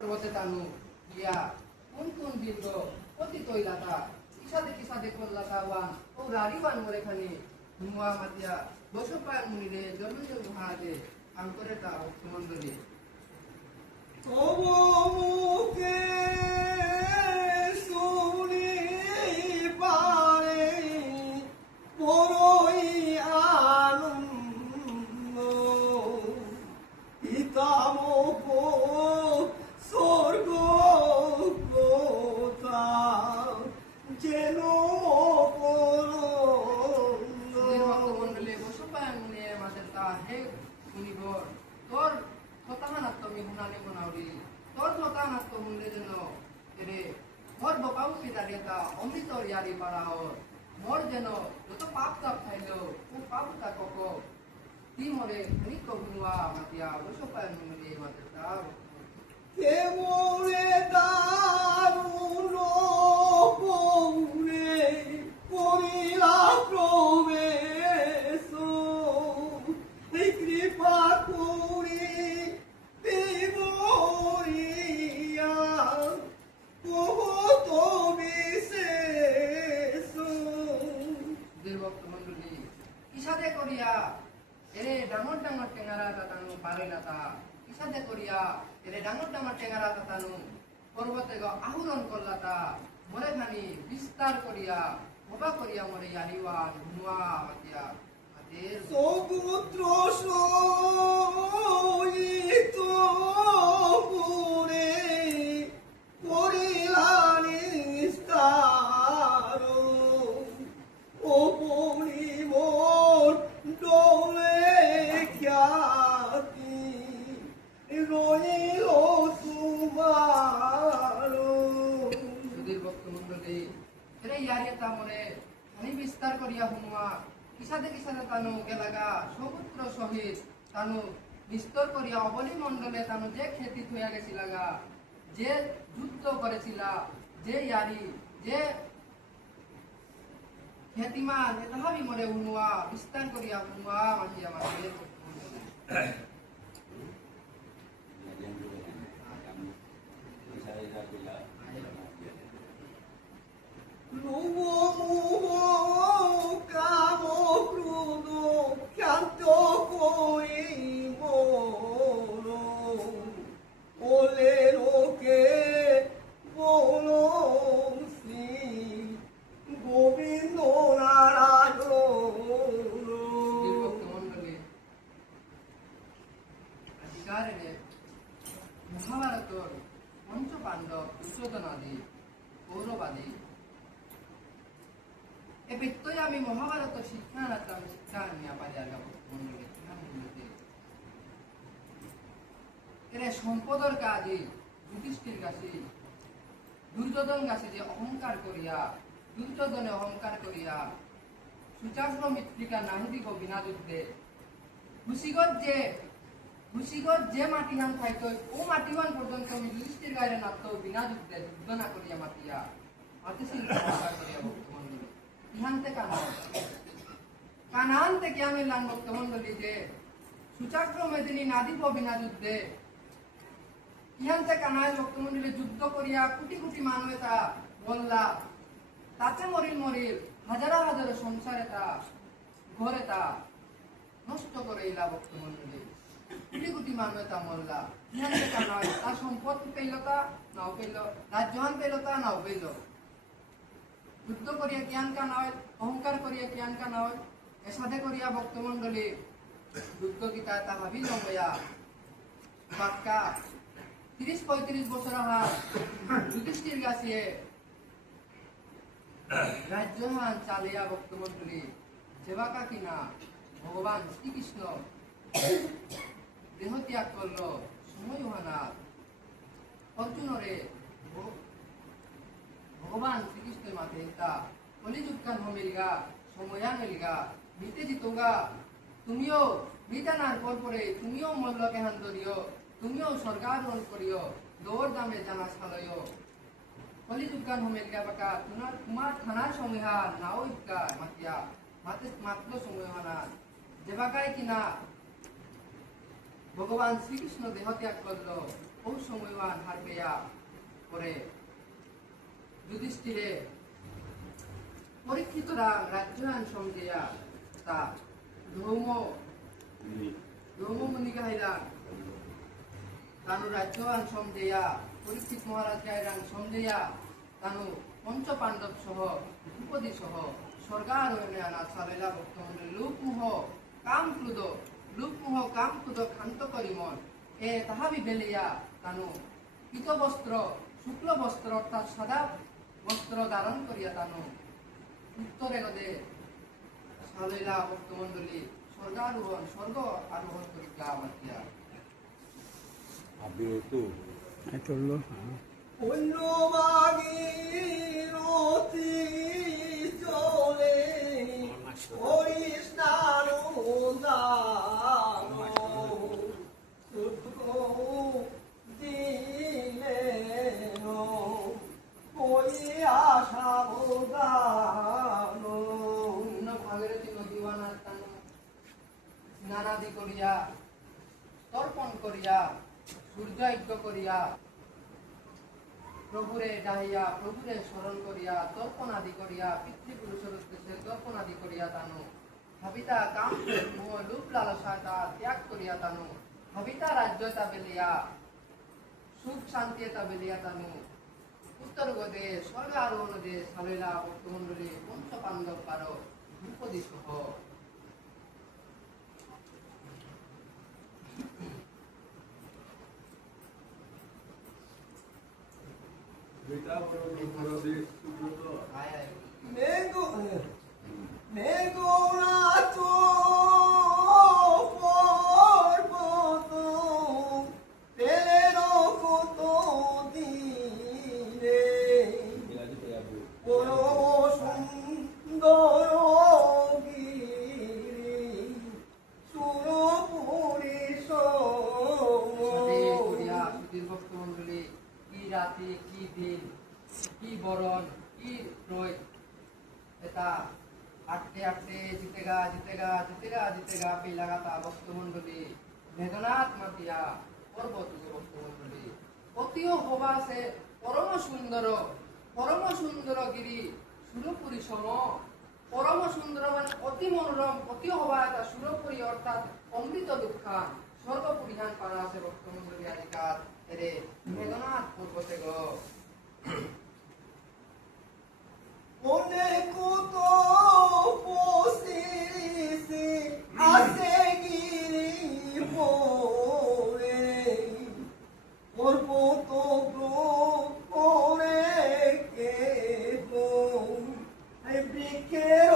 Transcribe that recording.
পর্বতে টানু ইয়া কোন কোন দীর্ঘ অতি তৈলাতা কিসাদে করলাতা ওয়ান ও রারিওয়ান মরেখানি নুয়া মাতিয়া বসপায় মুনিরে জন্মজ মহাদে আঙ্করে তা মন্ডলী মুখে শুনি পারে বড়ই আনন্দ পিতামহ স্বর্গ কথা যেন মন্ডলী বসপায় মুনিরে মাদের তা হে মুনিবর তোর হতাহানাত্মী হুনানি মনাউরি তোর হতাহানাত্ম মুন্ডে যেন এরে মোর বকাউ পিতারিয়া অমৃত ইয়ারি পাড়া হর মোর যেন যত পাপ তাপ খাইল ও পাপ তা কক তি মরে নিক গুয়া মাতিয়া বসপায় মুন্ডে মাতে তা কেমনে দারুণ পৌরে করিলা প্রবেশ এই কৃপা করি দেবরিয়া কহত বিশেষ দেবভক্ত মন্ডলী ইসাদে করিয়া এরে ডাঙর ডাঙর টেঙ্গারা তাতানু পারে না তা ইসাদে করিয়া এরে ডাঙর ডাঙর টেঙ্গারা তাতানু পর্বতে আহুরণ করলা তা মরে খানি বিস্তার করিয়া ভবা করিয়া মরে ইয়ারিওয়ান হুয়া মাতিয়া মাতের সমুদ্র সহিত পুরে করিলা নিস্তার ও পরিমর ডোলে খ্যাতি রইল তোমার সুধীর ভক্ত মন্ডলী এরে ইয়ারিয়া তা মরে খানি বিস্তার করিয়া হুয়া কিসাদে তানু গেলাগা সমুদ্র সহিত তানু বিস্তর করিয়া অবলী মণ্ডলে তানু যে খ্যাতি হইয়া গেছিলাগা যে যুদ্ধ করেছিলা যে ইয়ারি যে খ্যাতিমান তাহাবি মরে উনুয়া বিস্তার করিয়া উনুয়া মাহিয়া মাহিয়া কাম ক্রোধ ক্ষান্ত করি মোর ওলে লোকে বলো শ্রী গোবিন্দ নারায়ণ মন্ডলী अधिकारे মহাভারতর পঞ্চ পাণ্ডব দুর্যোধনাদি কৌরবাদী এ ব্যত্যয় আমি মহাভারত শিক্ষা নাতাম শিক্ষা নিয়া পারি আর মন্ডলী এর সম্পদর কাজে যুধিষ্ঠির কাছে দুর্যোধন কাছে যে অহংকার করিয়া দুর্যোধনে অহংকার করিয়া সুচাগ্র মৃত্তিকা নাহি দিব বিনা যুদ্ধে হুশিগর যে মাটিহান খাইত ও মাটিহান পর্যন্ত আমি যুধিষ্ঠির গায়ে নাত বিনা যুদ্ধে যুদ্ধ না করিয়া মাতিয়া মাতিছিল অহংকার করিয়া ভক্তমন্ডলী ইহান্তে কানান থেকে আমি লান ভক্তমন্ডলী যে সুচাগ্র মেদিনী না দিব বিনা যুদ্ধে ইহান্তে কানায় ভক্তমন্ডলী যুদ্ধ করিয়া কোটি কোটি মানুষ তা মল্লা তাতে মরিল হাজারো হাজারো সংসারে তা ঘরে তা নষ্ট করে ইলা ভক্তমন্ডলী কোটি কোটি মানুষ তা মল্লা ইহান্তে কানায় তার সম্পদ পেইল তা নাও পেইল রাজ্যহান পেইল তা নাও পেইল যুদ্ধ করিয়া জ্ঞান কানায় অহংকার করিয়া জ্ঞান কানায় এসাথে করিয়া ভক্তমন্ডলী যুদ্ধ গীতা তা ভাবি লম্বয়া বাক্কা 30-35 বছর হাত যুধিষ্ঠির গাছে রাজ্যহান চালিয়া ভক্তমন্ডলী সেবাকা কিনা ভগবান শ্রীকৃষ্ণ দেহ ত্যাগ করল সময় হানাত অর্জুনরে ভগবান শ্রীকৃষ্ণের মাথে তা কলিযুগকান হমিলগা সময়া মিলগা মিতে জিতোগা তুমিও মিতানার পরে তুমিও মল্লকে হান ধরিও তুমিও স্বর্গারোহণ করিও দৌড় দামে জানা ছালয় কলিযুগকান হমিলগা বাকা তোমার থানার সময়া নাও ইকা মাতিয়া মাত্র সময় হানা যে বাকায় কিনা ভগবান শ্রীকৃষ্ণ দেহ ত্যাগ করল বহু সময়বান হার পেয়া পরে যুধিষ্ঠিরে পরীক্ষিতরা রাজ্যায়ন সমঝিয়া তা ধৌমমুনি গাইলান তানু রাজ্যায়ন সমঝিয়া পরীক্ষিত মহারাজ গাইলান সমঝিয়া তানু পঞ্চ পাণ্ডব সহ দ্রৌপদী সহ স্বর্গারোহণে আনা সালেলা ভক্তমন্ডলী লুপমোহ কাম ক্রুদ ক্ষান্ত করি মন এ তাহাবি বেলিয়া তানু পীত বস্ত্র শুক্ল বস্ত্র অর্থাৎ সাদা বস্ত্র ধারণ করিয়া তানু উত্তরে গদে সালেলা ভক্তমন্ডলী স্বর্গ আরোহণ করিয়া মাতিয়া চললো অন্যবাগীর অতি চলে ওই স্নান দান দিলেন ওই আশা দান পূর্ণ ভাগীরথী নদীবানার তানু স্নানাদি করিয়া তর্পণ করিয়া সূর্যাজ্ঞ করিয়া প্রভুরে ডাহিয়া প্রভুরে স্মরণ করিয়া তর্পণ আদি করিয়া পিতৃপুরুষের উদ্দেশ্যে তর্পণ আদি করিয়া তানু ভাবিতা কাম মোহ লুপ লালসাটা ত্যাগ করিয়া তানু ভাবিতা রাজ্যতা বেলিয়া সুখ শান্তিতা বেলিয়া তানু উত্তর গদে স্বর্গ আরোহণ দে সালেলা ভক্তমন্ডলী পঞ্চ পাণ্ডব কারো দ্রৌপদী সহ আয় আয় মেঘনাথ পর্বত তেলের কত দিনে পরম সুন্দর গিরি সুরপুরী সাথে করিয়া সুধীর ভক্তমন্ডলী কি রাতে কি দিন কি বরণ কি রয় এটা আটতে আটতে জিতেগা পিলাগাতা ভক্তমন্ডলী মেঘনাথ মাতিয়া পর্বত ভক্তমন্ডলী অতিও হবা সে পরম সুন্দর গিরি সুরপুরী সম পরম সুন্দর মানে অতি মনোরম অতি হবা এটা সুরপুরী অর্থাৎ অমৃত দুঃখান স্বর্গপুরীহান পারা আছে ভক্তমন্ডলী আদিকার এরে মেঘনাথ পর্বতে গ অনেক তো পশিসি আসে গিরি পরে পর্বত করে কে বৃক্ষের